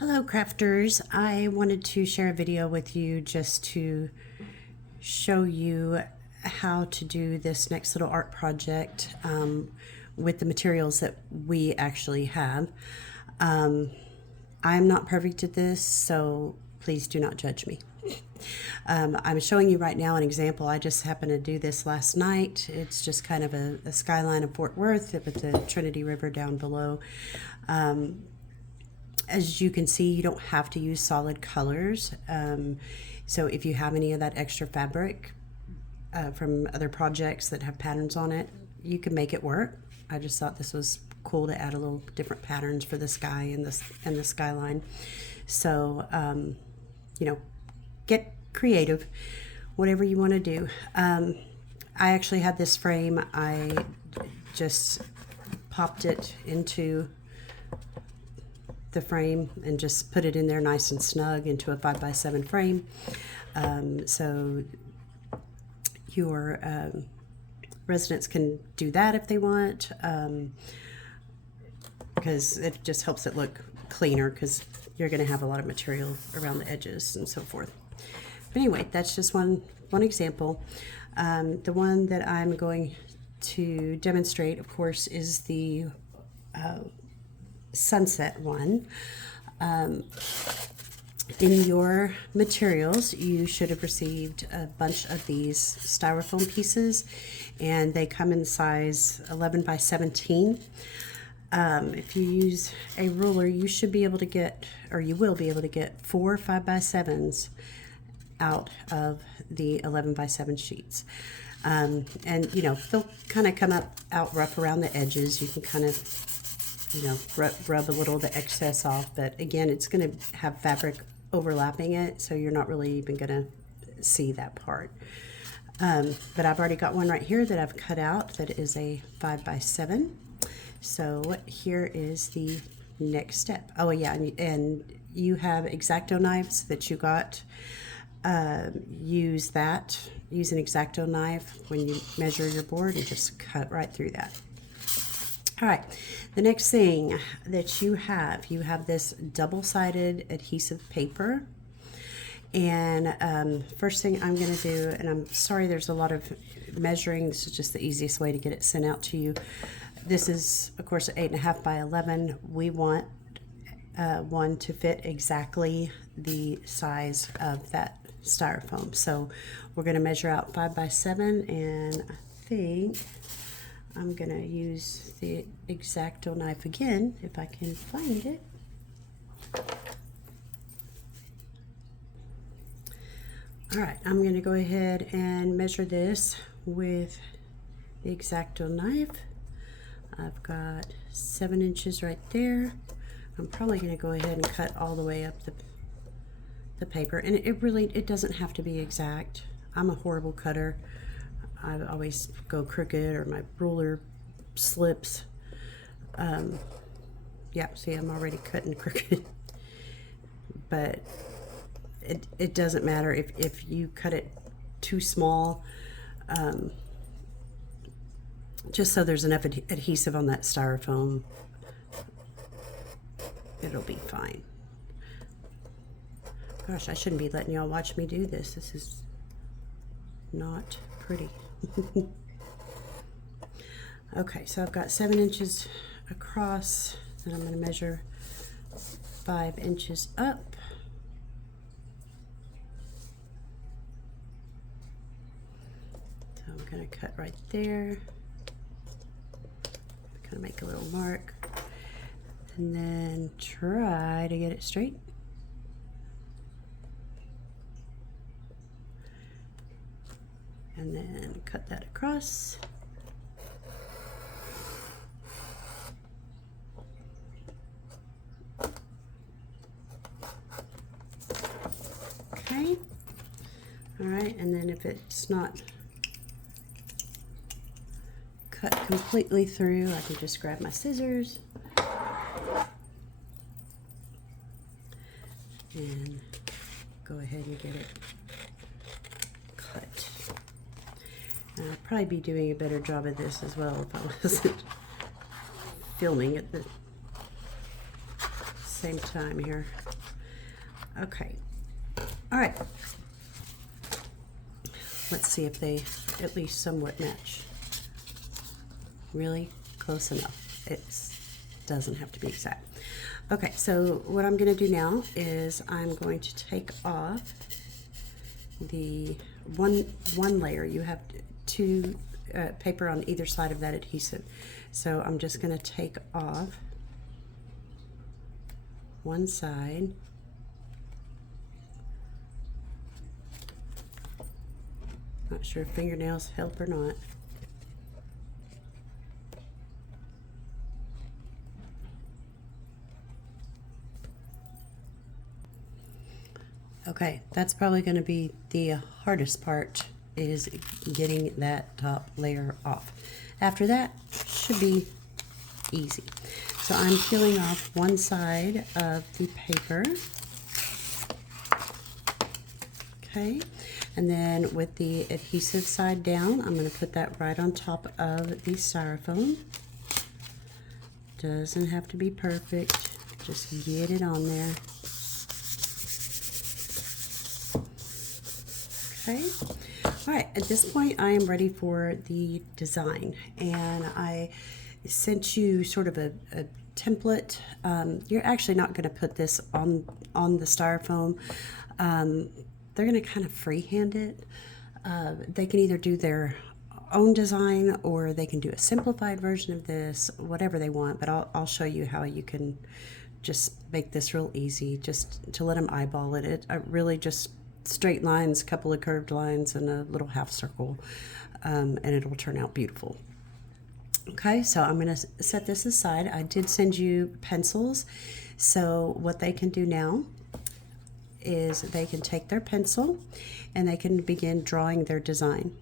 Hello crafters, I wanted to share a video with you just to show you how to do this next little art project with the materials that we actually have. I'm not perfect at this, so please do not judge me. I'm showing you right now an example. I just happened to do this last night. It's just kind of a skyline of Fort Worth with the Trinity River down below. As you can see, you don't have to use solid colors. So if you have any of that extra fabric from other projects that have patterns on it, you can make it work. I just thought this was cool to add a little different patterns for the sky and the skyline. So you know, get creative, whatever you want to do. I actually had this frame. I just popped it into the frame and just put it in there nice and snug into a 5x7 frame. So your residents can do that if they want, because it just helps it look cleaner, because you're going to have a lot of material around the edges and so forth. But anyway, that's just one example. The one that I'm going to demonstrate, of course, is the sunset one. In your materials, you should have received a bunch of these styrofoam pieces, and they come in size 11 by 17. If you use a ruler, you should be able to get, or you will be able to get 4 5x7s out of the 11 by 7 sheets. And you know, they'll kind of come out rough around the edges. You can kind of, you know, rub a little of the excess off, but again, it's going to have fabric overlapping it, so you're not really even going to see that part. But I've already got one right here that I've cut out that is a 5x7. So here is the next step. Oh yeah, and you have X-Acto knives that you got. Use an X-Acto knife when you measure your board and just cut right through that. All right, the next thing that you have this double-sided adhesive paper. And first thing I'm going to do, and I'm sorry there's a lot of measuring, this is just the easiest way to get it sent out to you. This is, of course, 8.5 by 11. We want one to fit exactly the size of that styrofoam. So we're going to measure out 5 by 7, and I think I'm going to use the X-Acto knife again, if I can find it. All right, I'm going to go ahead and measure this with the X-Acto knife. I've got 7 inches right there. I'm probably going to go ahead and cut all the way up the paper. And it doesn't have to be exact. I'm a horrible cutter. I always go crooked, or my ruler slips. Yeah, see, I'm already cutting crooked. But it doesn't matter if you cut it too small, just so there's enough adhesive on that styrofoam, it'll be fine. Gosh, I shouldn't be letting y'all watch me do this. This is not pretty. Okay, so I've got 7 inches across, and I'm going to measure 5 inches up. So I'm going to cut right there. Kind of make a little mark, and then try to get it straight. And then cut that across. Okay. All right, and then if it's not cut completely through, I can just grab my scissors and go ahead and get it cut. And I'd probably be doing a better job of this as well if I wasn't filming at the same time here. Okay. All right. Let's see if they at least somewhat match. Really close enough. It doesn't have to be exact. Okay, so what I'm going to do now is I'm going to take off the one layer. You have two paper on either side of that adhesive. So I'm just going to take off one side. Not sure if fingernails help or not. Okay, that's probably going to be the hardest part, is getting that top layer off. After that, should be easy. So I'm peeling off one side of the paper. Okay, and then with the adhesive side down, I'm going to put that right on top of the styrofoam. Doesn't have to be perfect, just get it on there. Okay, all right, at this point I am ready for the design, and I sent you sort of a template. You're actually not going to put this on the styrofoam. They're going to kind of freehand it. They can either do their own design or they can do a simplified version of this, whatever they want, but I'll show you how you can just make this real easy, just to let them eyeball it. It really just straight lines, a couple of curved lines, and a little half circle, and it'll turn out beautiful. Okay, so I'm going to set this aside. I did send you pencils, so what they can do now is they can take their pencil and they can begin drawing their design.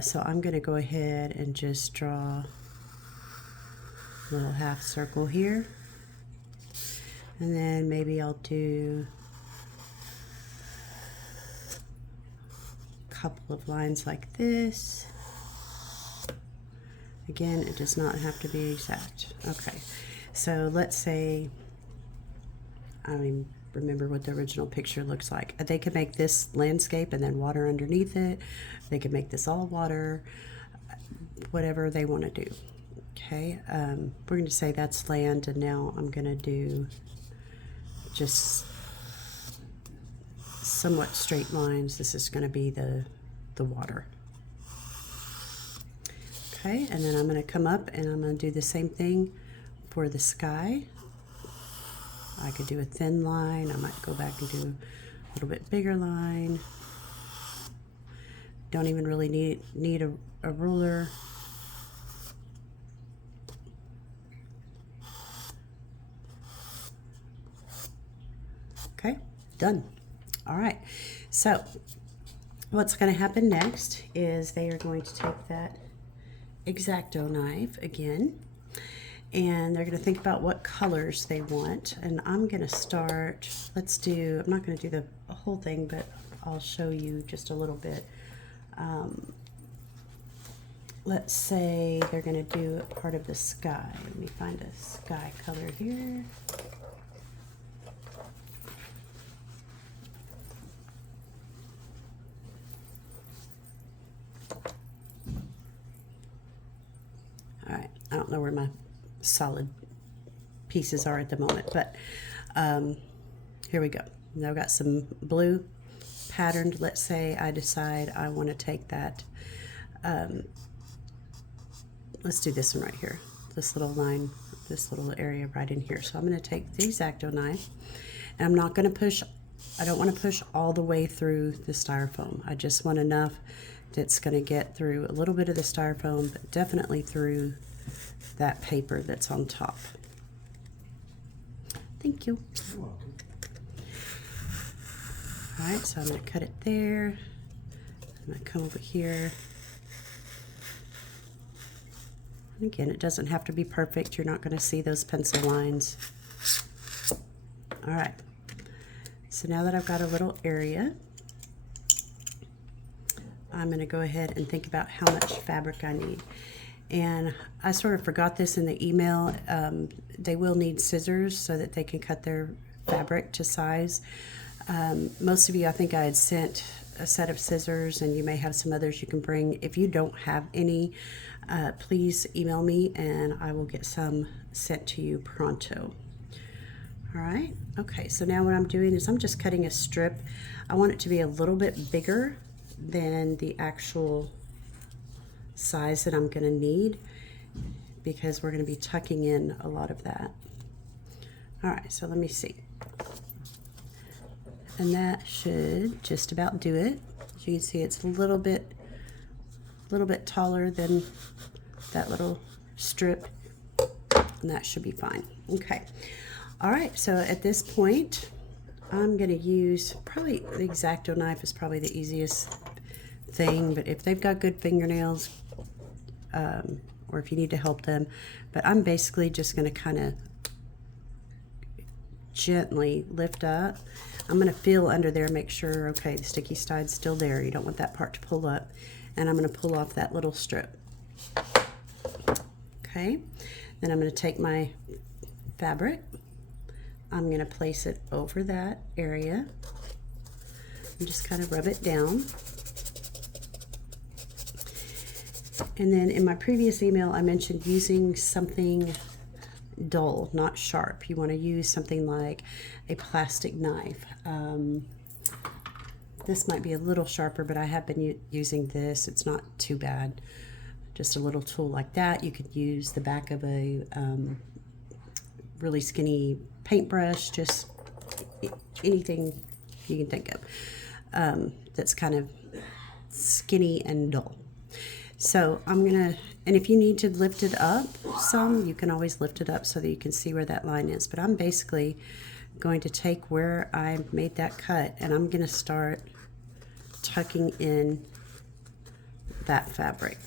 So I'm going to go ahead and just draw a little half circle here, and then maybe I'll do couple of lines like this. Again, it does not have to be exact. Okay, so let's say, I don't even remember what the original picture looks like. They could make this landscape and then water underneath it. They could make this all water, whatever they want to do. Okay, we're going to say that's land, and now I'm going to do just somewhat straight lines. This is going to be the water. Okay, and then I'm going to come up and I'm going to do the same thing for the sky. I could do a thin line. I might go back and do a little bit bigger line. Don't even really need a ruler. Okay, done. All right, so what's going to happen next is they are going to take that X-Acto knife again, and they're going to think about what colors they want. And I'm going to start, I'm not going to do the whole thing, but I'll show you just a little bit. Let's say they're going to do part of the sky. Let me find a sky color here. All right, I don't know where my solid pieces are at the moment, but here we go. Now I've got some blue patterned. Let's say I decide I want to take that, let's do this one right here, this little line, this little area right in here. So I'm going to take the X-Acto knife, and I'm not going to push, I don't want to push all the way through the styrofoam. I just want enough that's going to get through a little bit of the styrofoam, but definitely through that paper that's on top. Thank you. You're welcome. All right, so I'm going to cut it there. I'm going to come over here. And again, it doesn't have to be perfect. You're not going to see those pencil lines. All right. So now that I've got a little area, I'm going to go ahead and think about how much fabric I need. And I sort of forgot this in the email. They will need scissors so that they can cut their fabric to size. Most of you, I think I had sent a set of scissors, and you may have some others you can bring. If you don't have any, please email me and I will get some sent to you pronto. All right, okay, so now what I'm doing is I'm just cutting a strip. I want it to be a little bit bigger than the actual size that I'm gonna need, because we're gonna be tucking in a lot of that. All right, so let me see. And that should just about do it. As you can see, it's a little bit taller than that little strip, and that should be fine. Okay. All right, so at this point, I'm gonna use, probably the X-Acto knife is probably the easiest thing, but if they've got good fingernails, or if you need to help them, but I'm basically just gonna kind of gently lift up. I'm gonna feel under there, make sure, okay, the sticky side's still there. You don't want that part to pull up. And I'm gonna pull off that little strip. Okay, then I'm gonna take my fabric. I'm gonna place it over that area and just kind of rub it down. And then in my previous email, I mentioned using something dull, not sharp. You want to use something like a plastic knife. This might be a little sharper, but I have been using this. It's not too bad. Just a little tool like that. You could use the back of a really skinny paintbrush, just anything you can think of that's kind of skinny and dull. So I'm gonna, and if you need to lift it up some, you can always lift it up so that you can see where that line is. But I'm basically going to take where I made that cut, and I'm gonna start tucking in that fabric.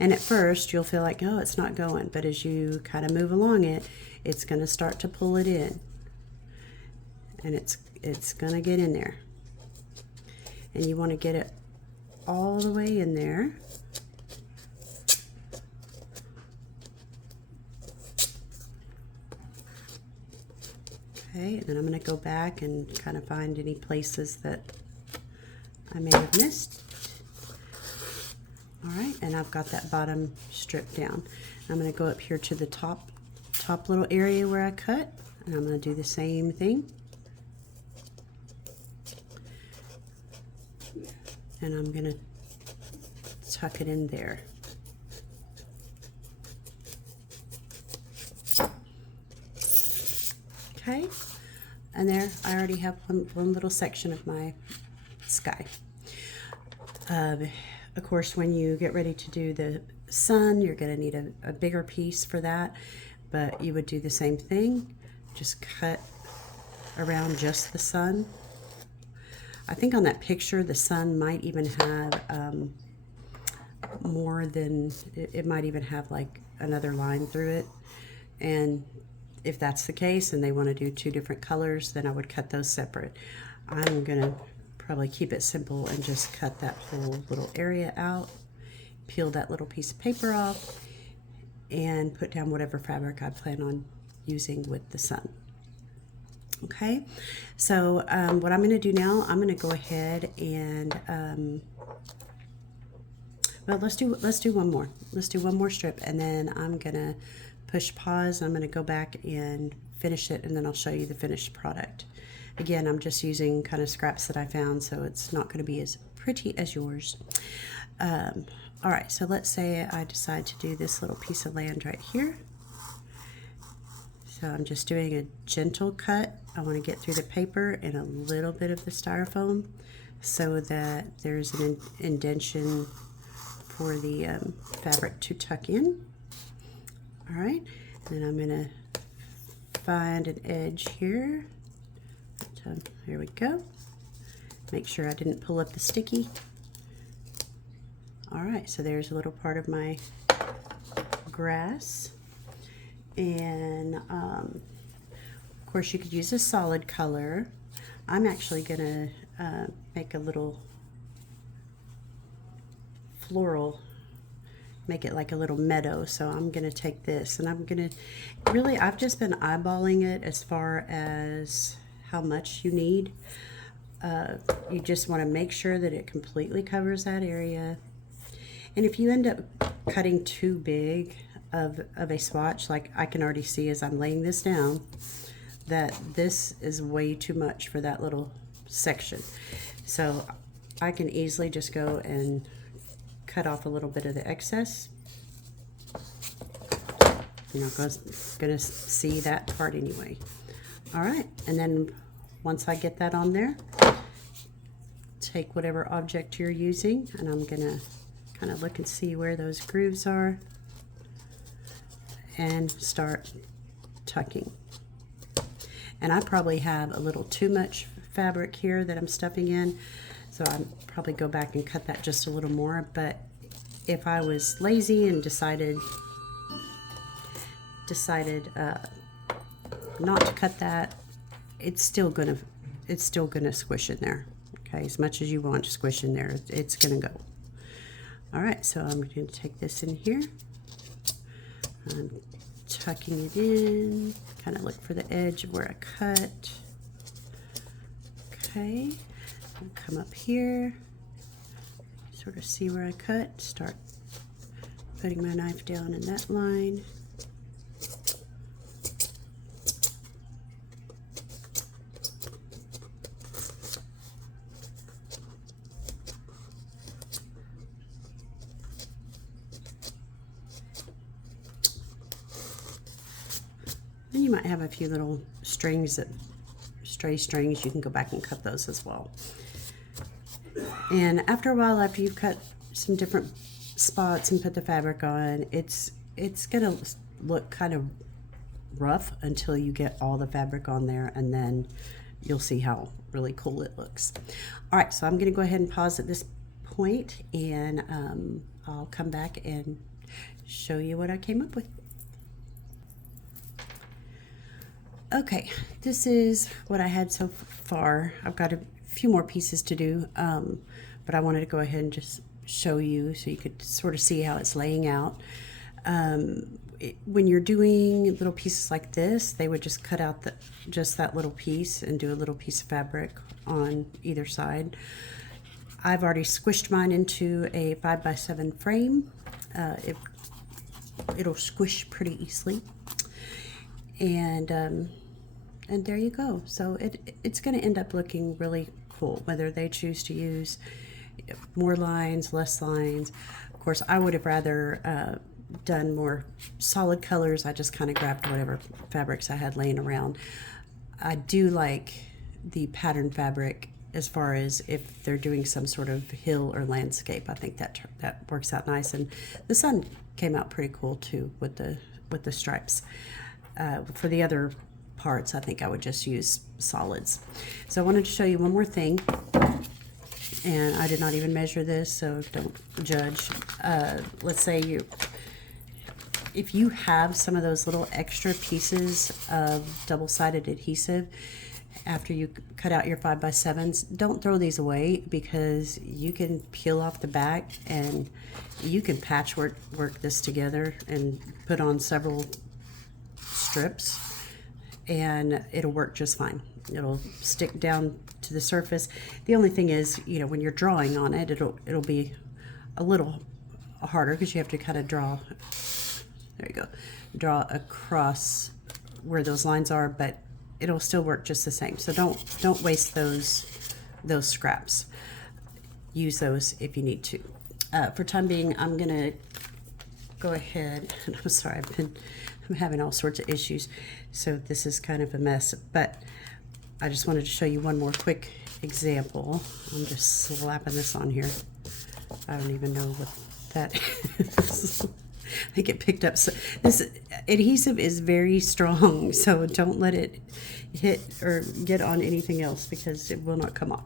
And at first you'll feel like, oh, it's not going, but as you kind of move along it, it's gonna start to pull it in, and it's gonna get in there, and you want to get it all the way in there. Okay, and then I'm going to go back and kind of find any places that I may have missed. All right, and I've got that bottom strip down. I'm going to go up here to the top little area where I cut, and I'm going to do the same thing. And I'm going to tuck it in there. Okay, and there I already have one little section of my sky. Of course, when you get ready to do the sun, you're going to need a bigger piece for that, but you would do the same thing. Just cut around just the sun. I think on that picture the sun might even have more than, it might even have like another line through it, and if that's the case and they want to do two different colors, then I would cut those separate. I'm gonna probably keep it simple and just cut that whole little area out, peel that little piece of paper off, and put down whatever fabric I plan on using with the sun. Okay, so what I'm going to do now, I'm going to go ahead and well, let's do one more. Let's do one more strip, and then I'm going to push pause. I'm going to go back and finish it, and then I'll show you the finished product. Again, I'm just using kind of scraps that I found, so it's not going to be as pretty as yours. All right, so let's say I decide to do this little piece of land right here. So I'm just doing a gentle cut. I want to get through the paper and a little bit of the styrofoam so that there's an indentation for the fabric to tuck in. All right, and then I'm going to find an edge here. So here we go. Make sure I didn't pull up the sticky. All right, so there's a little part of my grass. And of course you could use a solid color. I'm actually gonna make a little floral make it like a little meadow. So I'm gonna take this and I'm gonna really, I've just been eyeballing it as far as how much you need. You just want to make sure that it completely covers that area. And if you end up cutting too big of a swatch, like I can already see as I'm laying this down, that this is way too much for that little section. So I can easily just go and cut off a little bit of the excess. You're not gonna see that part anyway. All right, and then once I get that on there, take whatever object you're using, and I'm gonna kind of look and see where those grooves are and start tucking. And I probably have a little too much fabric here that I'm stuffing in, so I'll probably go back and cut that just a little more. But if I was lazy and decided not to cut that, it's still gonna squish in there. Okay, as much as you want to squish in there, it's gonna go. All right, so I'm going to take this in here. I'm tucking it in, kind of look for the edge of where I cut. Okay, I'll come up here, sort of see where I cut, start putting my knife down in that line. And you might have a few little strings, stray strings, you can go back and cut those as well. And after a while, after you've cut some different spots and put the fabric on, it's gonna look kind of rough until you get all the fabric on there, and then you'll see how really cool it looks. All right, so I'm gonna go ahead and pause at this point, and I'll come back and show you what I came up with. Okay, this is what I had so far. I've got a few more pieces to do, but I wanted to go ahead and just show you so you could sort of see how it's laying out. When you're doing little pieces like this, they would just cut out just that little piece and do a little piece of fabric on either side. I've already squished mine into a 5x7 frame. It'll squish pretty easily. And there you go. So it's going to end up looking really cool, whether they choose to use more lines, less lines. Of course, I would have rather done more solid colors. I just kind of grabbed whatever fabrics I had laying around. I do like the pattern fabric as far as if they're doing some sort of hill or landscape. I think that works out nice, and the sun came out pretty cool too with the stripes. For the other parts, I think I would just use solids. So I wanted to show you one more thing, and I did not even measure this, so don't judge. Let's say if you have some of those little extra pieces of double-sided adhesive after you cut out your 5x7s, don't throw these away, because you can peel off the back and you can patchwork this together and put on several strips, and it'll work just fine. It'll stick down to the surface. The only thing is, you know, when you're drawing on it, it'll be a little harder because you have to kind of draw. There you go. Draw across where those lines are, but it'll still work just the same. So don't waste those scraps. Use those if you need to. For time being, I'm gonna go ahead. I'm sorry, I'm having all sorts of issues, so this is kind of a mess, but I just wanted to show you one more quick example. I'm just slapping this on here. I don't even know what that is. I think it picked up. So this adhesive is very strong, so don't let it hit or get on anything else, because it will not come off.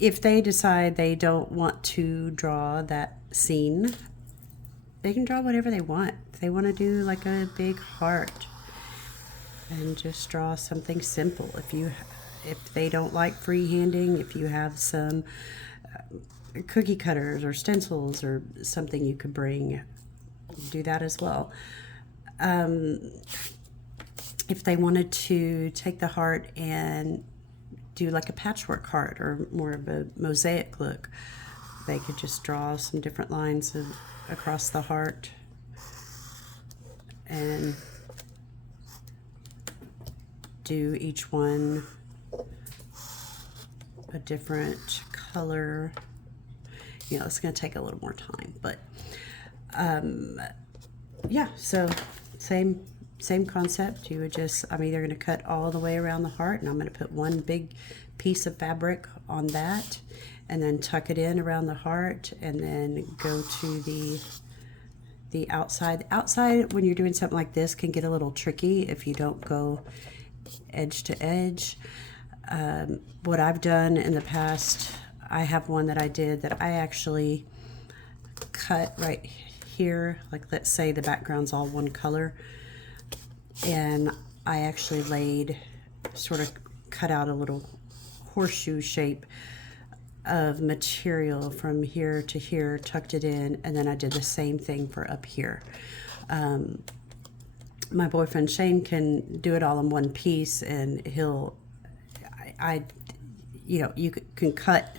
If they decide they don't want to draw that scene, they can draw whatever they want. If they want to do like a big heart, and just draw something simple. If they don't like freehanding, if you have some cookie cutters or stencils or something you could bring, do that as well. If they wanted to take the heart and do like a patchwork heart or more of a mosaic look, they could just draw some different lines across the heart and do each one a different color. You know, it's going to take a little more time, but yeah, so same concept. You would just, I'm either going to cut all the way around the heart, and I'm going to put one big piece of fabric on that, and then tuck it in around the heart, and then go to the outside. Outside, when you're doing something like this, can get a little tricky if you don't go edge to edge. What I've done in the past, I have one that I did that I actually cut right here, like let's say the background's all one color, and I actually sort of cut out a little horseshoe shape of material from here to here, tucked it in, and then I did the same thing for up here. My boyfriend Shane can do it all in one piece, and you can cut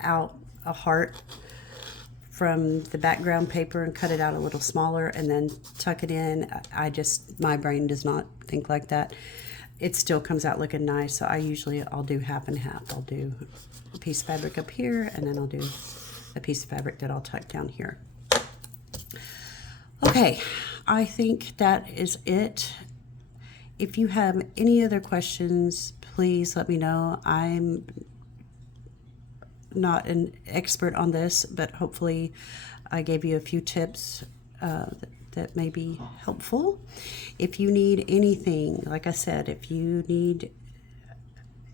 out a heart from the background paper and cut it out a little smaller and then tuck it in. My brain does not think like that. It still comes out looking nice, so I'll do half and half. I'll do a piece of fabric up here, and then I'll do a piece of fabric that I'll tuck down here. Okay, I think that is it. If you have any other questions, please let me know. I'm not an expert on this, but hopefully I gave you a few tips that may be helpful. If you need anything, like I said, if you need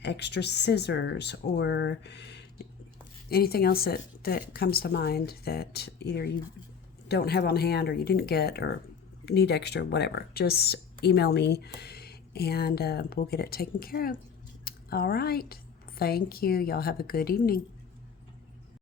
extra scissors or anything else that comes to mind that either you don't have on hand or you didn't get or need extra, whatever, just email me and we'll get it taken care of. All right. Thank you. Y'all have a good evening.